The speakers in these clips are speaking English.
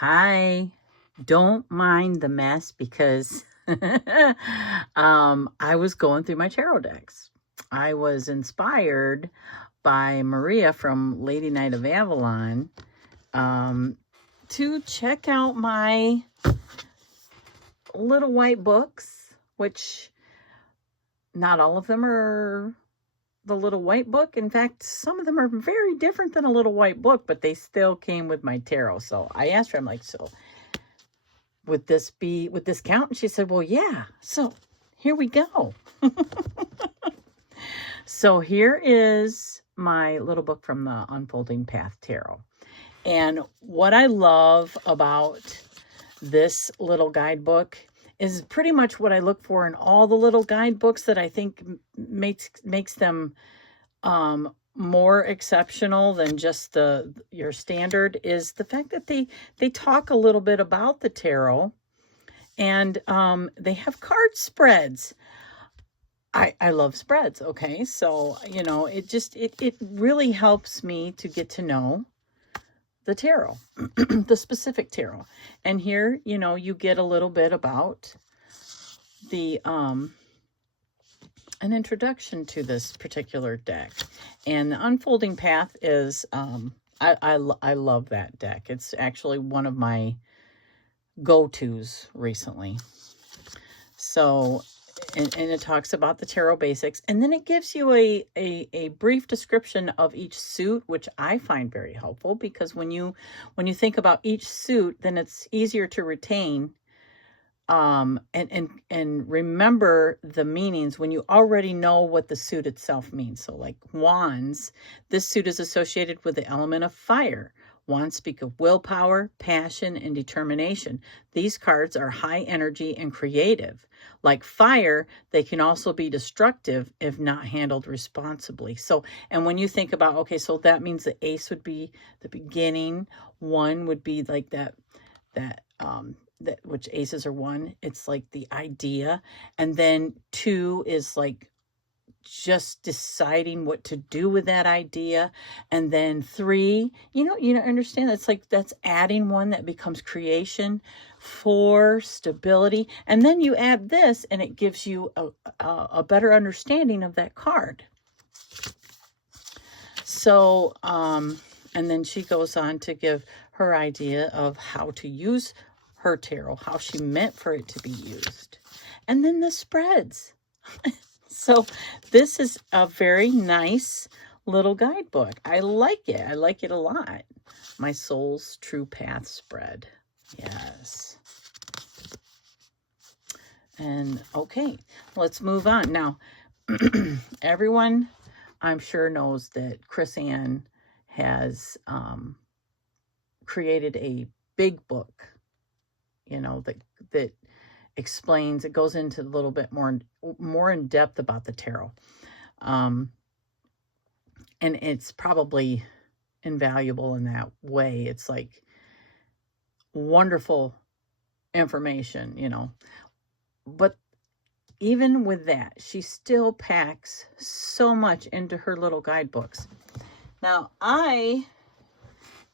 Hi. Don't mind the mess because I was going through my tarot decks. I was inspired by Maria from Lady Knight of Avalon um, to check out my little white books, which not all of them are the little white book. In fact, some of them are very different than a little white book, but they still came with my tarot. So I asked her, I'm like, so would this count? And she said, well, yeah. So here we go. So here is my little book from the Unfolding Path Tarot. And what I love about this little guidebook is pretty much what I look for in all the little guidebooks that I think makes them more exceptional than just your standard, is the fact that they talk a little bit about the tarot, and they have card spreads. I love spreads. Okay, so it really helps me to get to know the tarot, the specific tarot. And here, you get a little bit about the an introduction to this particular deck. And the Unfolding Path is I love that deck. It's actually one of my go-tos recently. So and it talks about the tarot basics, and then it gives you a brief description of each suit, which I find very helpful, because when you think about each suit, then it's easier to retain and remember the meanings when you already know what the suit itself means. So like wands, this suit is associated with the element of fire. Wands speak of willpower, passion, and determination. These cards are high energy and creative. Like fire, they can also be destructive if not handled responsibly. So, and when you think about, okay, so that means the ace would be the beginning. One would be like that which aces are one. It's like the idea. And then two is like just deciding what to do with that idea. And then three, you understand, that's like, that's adding one that becomes creation. Four, stability. And then you add this and it gives you a better understanding of that card. So, and then she goes on to give her idea of how to use her tarot, how she meant for it to be used. And then the spreads. So this is a very nice little guidebook. I like it. I like it a lot. My Soul's True Path spread. Yes. And okay, let's move on. Now, everyone, I'm sure, knows that Chris Ann has created a big book, that explains, it goes into a little bit more in depth about the tarot. And it's probably invaluable in that way. It's like wonderful information, but even with that, she still packs so much into her little guidebooks. Now, I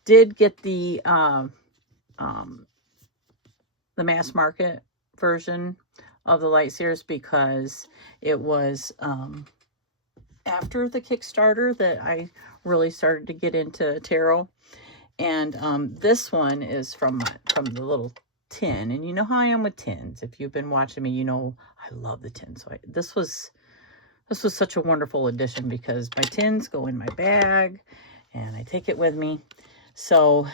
did get the mass market version of the Light Series because it was after the Kickstarter that I really started to get into tarot. And this one is from the little tin, and you know how I am with tins. If you've been watching me, I love the tin. So this was such a wonderful addition, because my tins go in my bag and I take it with me. So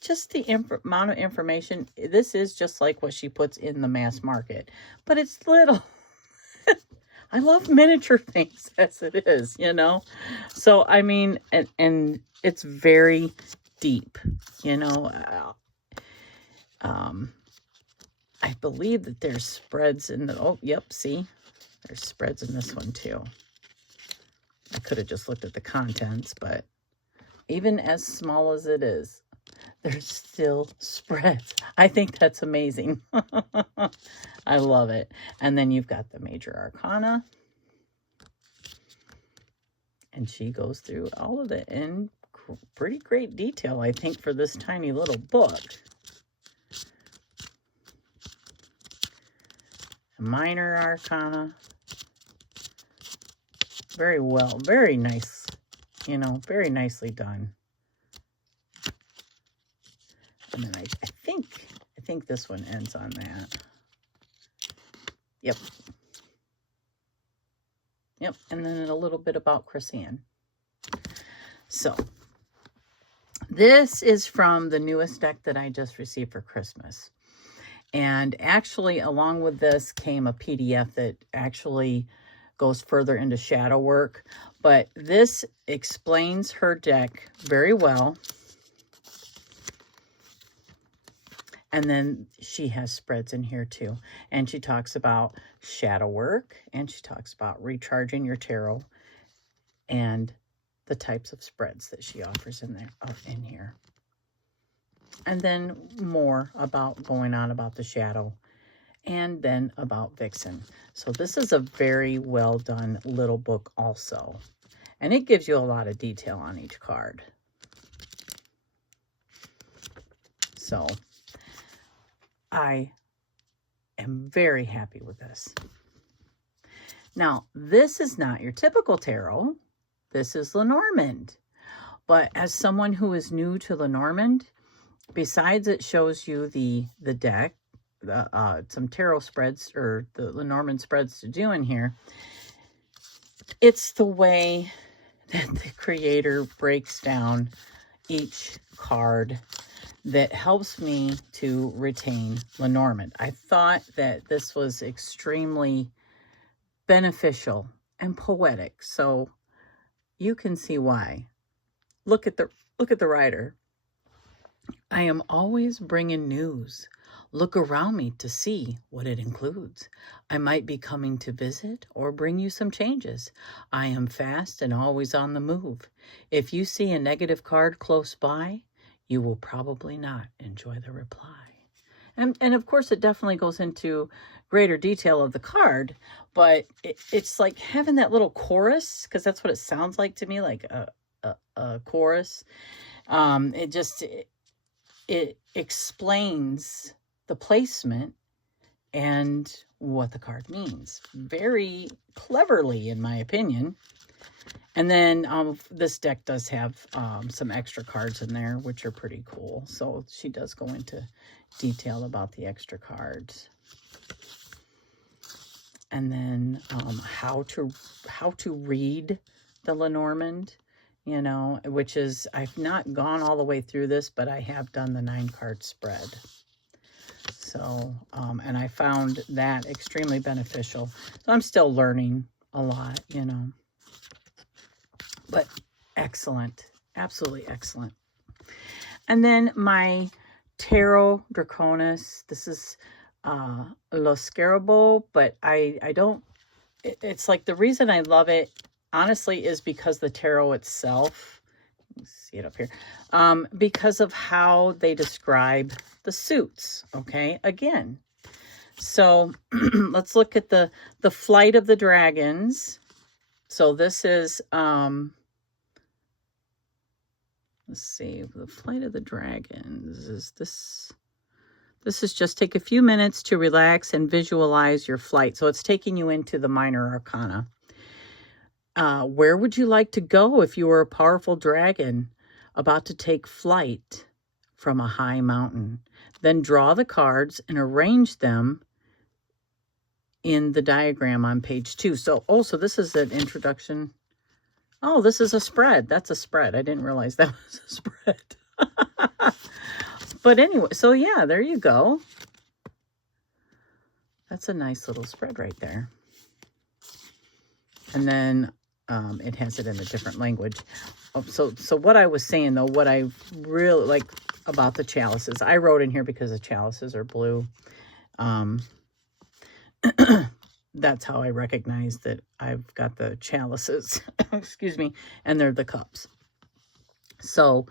just the amount of information, this is just like what she puts in the mass market, but it's little. I love miniature things as it is, So, I mean, and it's very deep, I believe that there's spreads in the, oh, yep, see, there's spreads in this one too. I could have just looked at the contents, but even as small as it is, there's still spreads. I think that's amazing. I love it. And then you've got the major arcana. And she goes through all of it in pretty great detail, I think, for this tiny little book. Minor Arcana. Very well, very nice, you know, very nicely done. And then I think this one ends on that. Yep. Yep, and then a little bit about Chris-Anne. So, this is from the newest deck that I just received for Christmas. And actually, along with this came a PDF that actually goes further into shadow work. But this explains her deck very well. And then she has spreads in here too. And she talks about shadow work. And she talks about recharging your tarot. And the types of spreads that she offers in there, in here. And then more about going on about the shadow. And then about Vixen. So this is a very well done little book also. And it gives you a lot of detail on each card. So I am very happy with this. Now, this is not your typical tarot. This is Lenormand. But as someone who is new to Lenormand, besides it shows you the deck, some tarot spreads or the Lenormand spreads to do in here, it's the way that the creator breaks down each card that helps me to retain Lenormand. I thought that this was extremely beneficial and poetic, so you can see why. Look at the writer. I am always bringing news. Look around me to see what it includes. I might be coming to visit or bring you some changes. I am fast and always on the move. If you see a negative card close by, you will probably not enjoy the reply. And of course, it definitely goes into greater detail of the card, but it's like having that little chorus, because that's what it sounds like to me, like a chorus. It explains the placement and what the card means very cleverly, in my opinion. And then this deck does have some extra cards in there, which are pretty cool. So she does go into detail about the extra cards. And then how to read the Lenormand, you know, which is, I've not gone all the way through this, but I have done the 9-card spread. So, and I found that extremely beneficial. So I'm still learning a lot, you know. But excellent. Absolutely excellent. And then my Tarot Draconis. This is Lo Scarabo, but I don't... It's like the reason I love it, honestly, is because the tarot itself... Let's see it up here. Because of how they describe the suits, okay? Again. So, let's look at the Flight of the Dragons. So, this is... let's see. The Flight of the Dragons. Is this... This is just take a few minutes to relax and visualize your flight. So, it's taking you into the minor arcana. Where would you like to go if you were a powerful dragon about to take flight from a high mountain? Then draw the cards and arrange them in the diagram on page 2. So, so this is an introduction. Oh, this is a spread. That's a spread. I didn't realize that was a spread. But anyway, so yeah, there you go. That's a nice little spread right there. And then it has it in a different language. So what I was saying, though, what I really like about the chalices, I wrote in here because the chalices are blue. That's how I recognize that I've got the chalices, excuse me, and they're the cups. So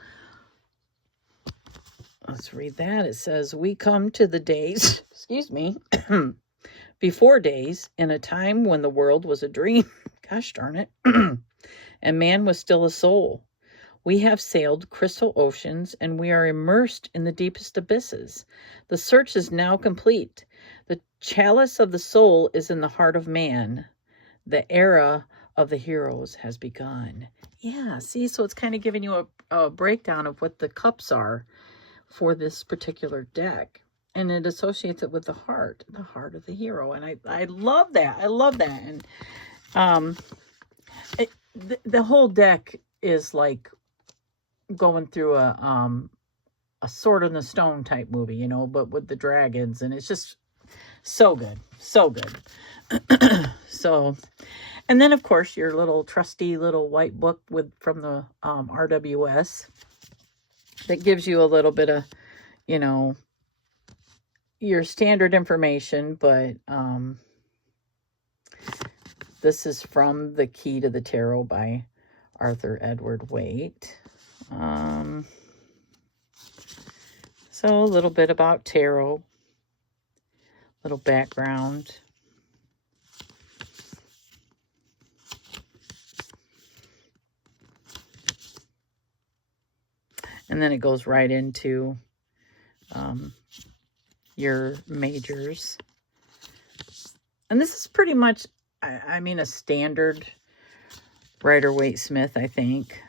let's read that. It says, we come to the days, excuse me, before days, in a time when the world was a dream. Gosh darn it. And man was still a soul. We have sailed crystal oceans, and we are immersed in the deepest abysses. The search is now complete. The chalice of the soul is in the heart of man. The era of the heroes has begun. Yeah, see, so it's kind of giving you a breakdown of what the cups are for this particular deck. And it associates it with the heart of the hero. And I love that. I love that. And the whole deck is like going through a Sword in the Stone type movie, you know, but with the dragons. And it's just so good. So good. So, and then of course your little trusty little white book from the RWS that gives you a little bit of, you know, your standard information, but this is from The Key to the Tarot by Arthur Edward Waite. So a little bit about tarot, little background. And then it goes right into your majors. And this is pretty much, I mean, a standard Rider-Waite-Smith, I think.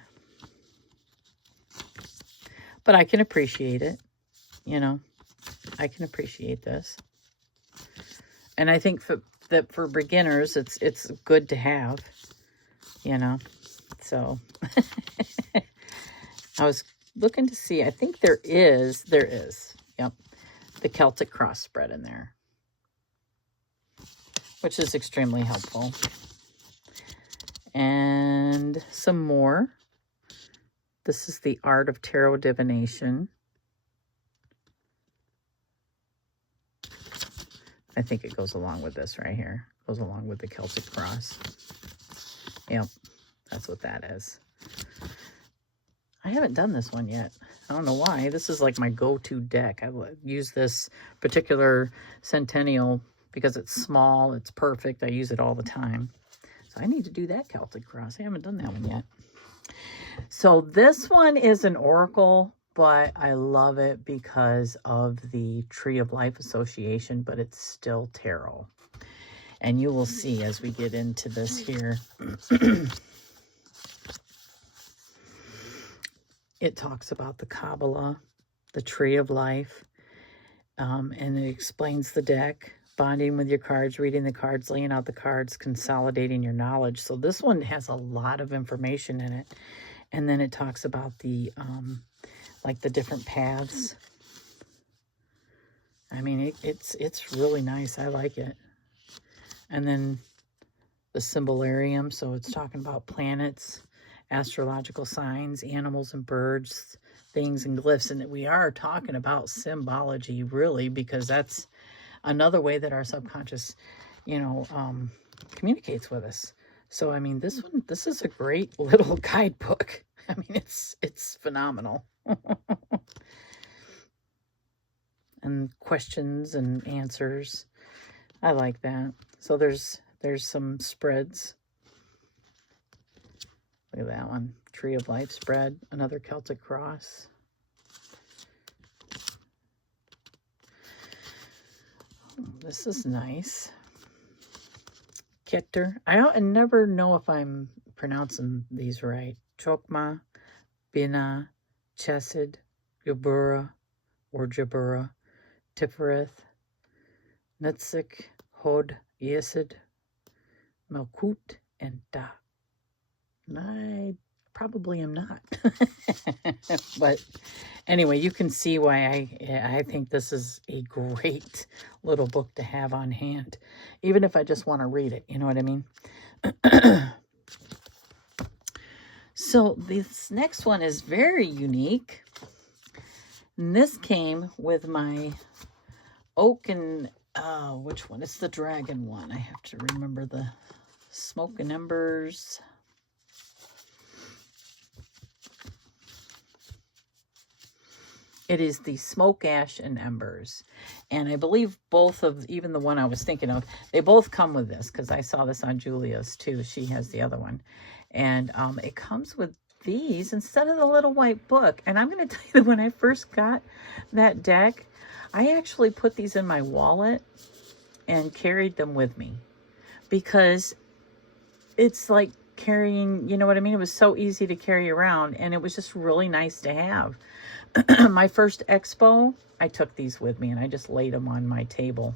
But I can appreciate it. You know, I can appreciate this. And I think that for beginners, it's good to have, you know. So, I was looking to see, I think there is, yep, the Celtic cross spread in there, which is extremely helpful. And some more. This is the Art of Tarot Divination. I think it goes along with this right here. Goes along with the Celtic cross. Yep, that's what that is. I haven't done this one yet. I don't know why. This is like my go-to deck. I use this particular Centennial because it's small. It's perfect. I use it all the time. So I need to do that Celtic cross. I haven't done that one yet. So this one is an oracle, but I love it because of the Tree of Life association, but it's still tarot. And you will see as we get into this here. It talks about the Kabbalah, the Tree of Life, and it explains the deck, bonding with your cards, reading the cards, laying out the cards, consolidating your knowledge. So this one has a lot of information in it. And then it talks about the, like the different paths. I mean, it's really nice. I like it. And then the Symbolarium. So it's talking about planets, astrological signs, animals and birds, things and glyphs. And we are talking about symbology, really, because that's another way that our subconscious, you know, communicates with us. So, I mean, this is a great little guidebook. I mean, it's phenomenal. And questions and answers. I like that. So there's some spreads. Look at that one. Tree of Life spread. Another Celtic cross. This is nice. Keter. I never know if I'm pronouncing these right. Chokma, Bina, Chesed, Jabura, or Jabura, Tifereth, Nutzik, Hod, Yesed, Malkut, and Da. I probably am not. But anyway, you can see why I think this is a great little book to have on hand. Even if I just want to read it, you know what I mean? So this next one is very unique. And this came with my oak and, which one? It's the dragon one. I have to remember the smoke and embers. It is the Smoke, Ash, and Embers. And I believe both of, even the one I was thinking of, they both come with this because I saw this on Julia's too. She has the other one. And it comes with these instead of the little white book. And I'm going to tell you that when I first got that deck, I actually put these in my wallet and carried them with me because it's like carrying, you know what I mean? It was so easy to carry around, and it was just really nice to have. My first expo, I took these with me and I just laid them on my table.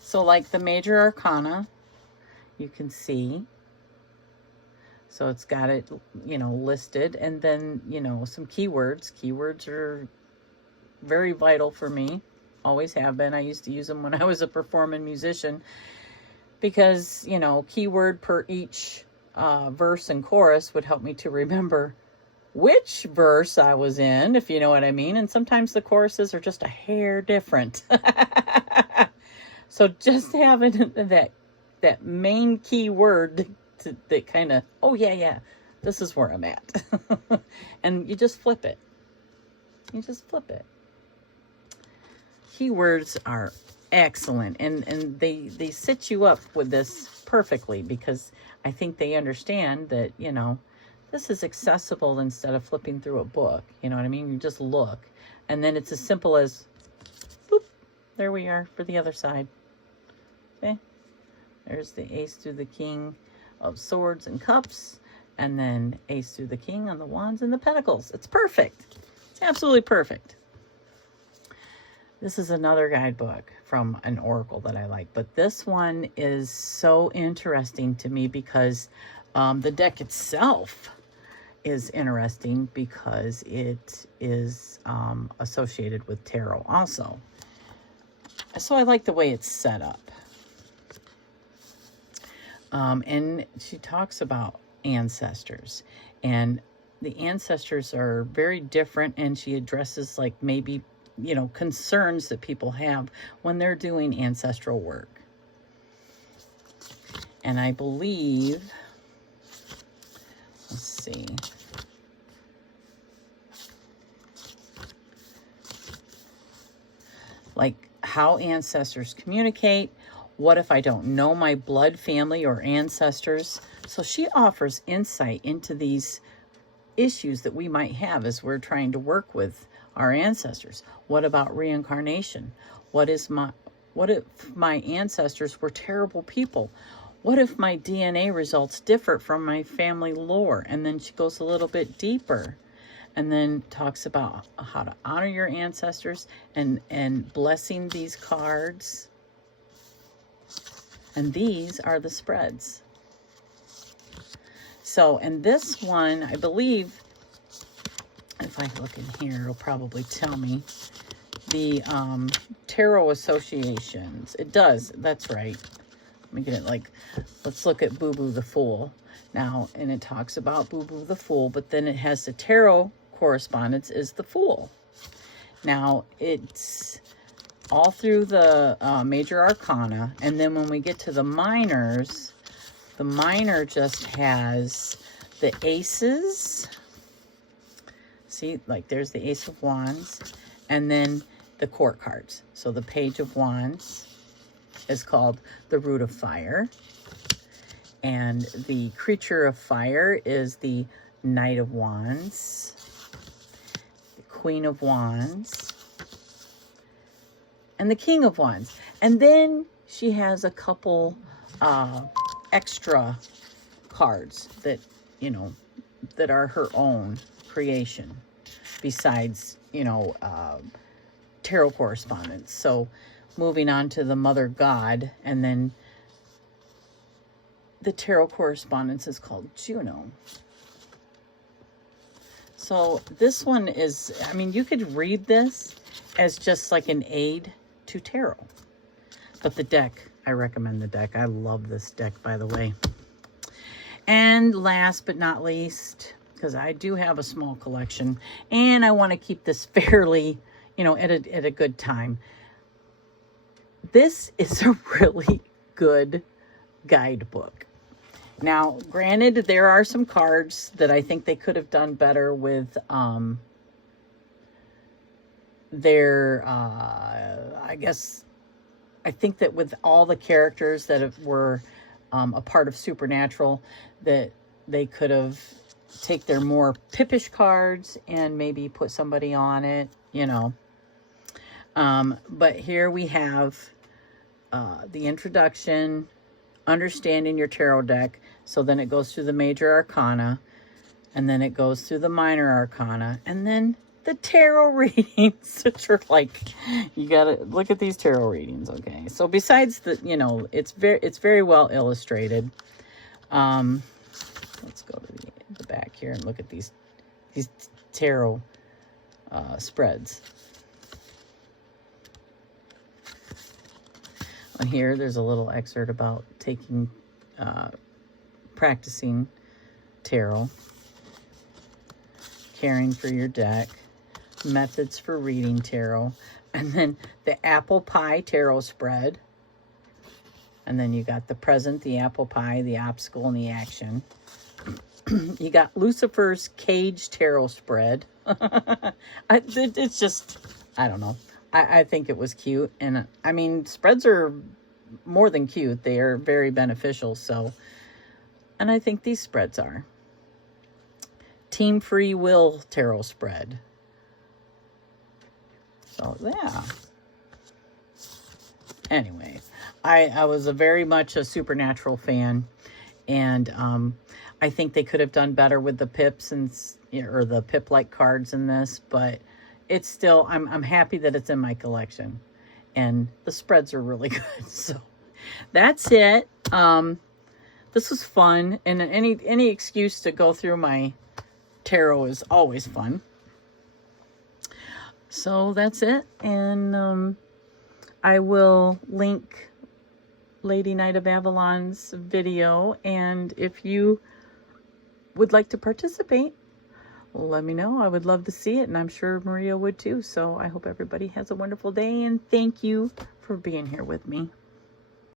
So like the major arcana, you can see. So it's got it, you know, listed, and then, you know, some keywords. Keywords are very vital for me. Always have been. I used to use them when I was a performing musician because, you know, keyword per each verse and chorus would help me to remember which verse I was in, if you know what I mean. And sometimes the choruses are just a hair different. So just having that main key word that kind of, oh yeah, this is where I'm at. And you just flip it. You just flip it. Keywords are excellent, and they set you up with this perfectly because I think they understand that, you know, this is accessible instead of flipping through a book. You know what I mean? You just look, and then it's as simple as, boop, there we are for the other side. Okay, there's the ace through the king of swords and cups, and then ace through the king on the wands and the pentacles. It's perfect. It's absolutely perfect. This is another guidebook from an oracle that I like, but this one is so interesting to me because the deck itself is interesting because it is associated with tarot also. So I like the way it's set up. And she talks about ancestors, and the ancestors are very different, and she addresses like maybe, you know, concerns that people have when they're doing ancestral work. And I believe, let's see, like how ancestors communicate. What if I don't know my blood family or ancestors? So she offers insight into these issues that we might have as we're trying to work with our ancestors. What about reincarnation? What if my ancestors were terrible people? What if my DNA results differ from my family lore? And then she goes a little bit deeper and then talks about how to honor your ancestors and blessing these cards. And these are the spreads. So, and this one, I believe, if I look in here, it'll probably tell me the tarot associations. It does, that's right. Let me get it, like, let's look at Boo Boo the Fool now. And it talks about Boo Boo the Fool, but then it has the tarot correspondence is the Fool. Now, it's all through the major arcana, and then when we get to the minors, the minor just has the aces. See, like there's the ace of wands, and then the court cards. So the page of wands is called the root of fire, and the creature of fire is the knight of wands, the queen of wands, and the king of wands. And then she has a couple extra cards that, you know, that are her own creation besides, you know, tarot correspondence. So moving on to the mother god, and then the tarot correspondence is called Juno. So this one is, I mean, you could read this as just like an aid to tarot. But the deck, I recommend the deck. I love this deck, by the way. And last but not least, because I do have a small collection and I want to keep this fairly, you know, at a good time. This is a really good guidebook. Now, granted, there are some cards that I think they could have done better with I think that with all the characters that were a part of Supernatural, that they could have take their more pippish cards and maybe put somebody on it, you know. But here we have the introduction, understanding your tarot deck. So then it goes through the major arcana, and then it goes through the minor arcana, and then the tarot readings, which are like, you gotta look at these tarot readings. Okay, so besides the, you know, it's very well illustrated. Let's go to the back here and look at these tarot spreads. On here, there's a little excerpt about practicing tarot, caring for your deck, methods for reading tarot, and then the apple pie tarot spread. And then you got the present, the apple pie, the obstacle, and the action. You got Lucifer's cage tarot spread. It's just, I don't know. I think it was cute. And I mean, spreads are more than cute. They are very beneficial. So, and I think these spreads are. Team Free Will tarot spread. So, yeah. Anyway, I was very much a Supernatural fan. And I think they could have done better with the pips or the pip-like cards in this, but it's still, I'm happy that it's in my collection, and the spreads are really good. So that's it. This was fun, and any excuse to go through my tarot is always fun. So that's it, and I will link Lady Knight of Avalon's video, and if you would like to participate, let me know. I would love to see it, and I'm sure Maria would too. So I hope everybody has a wonderful day, and thank you for being here with me.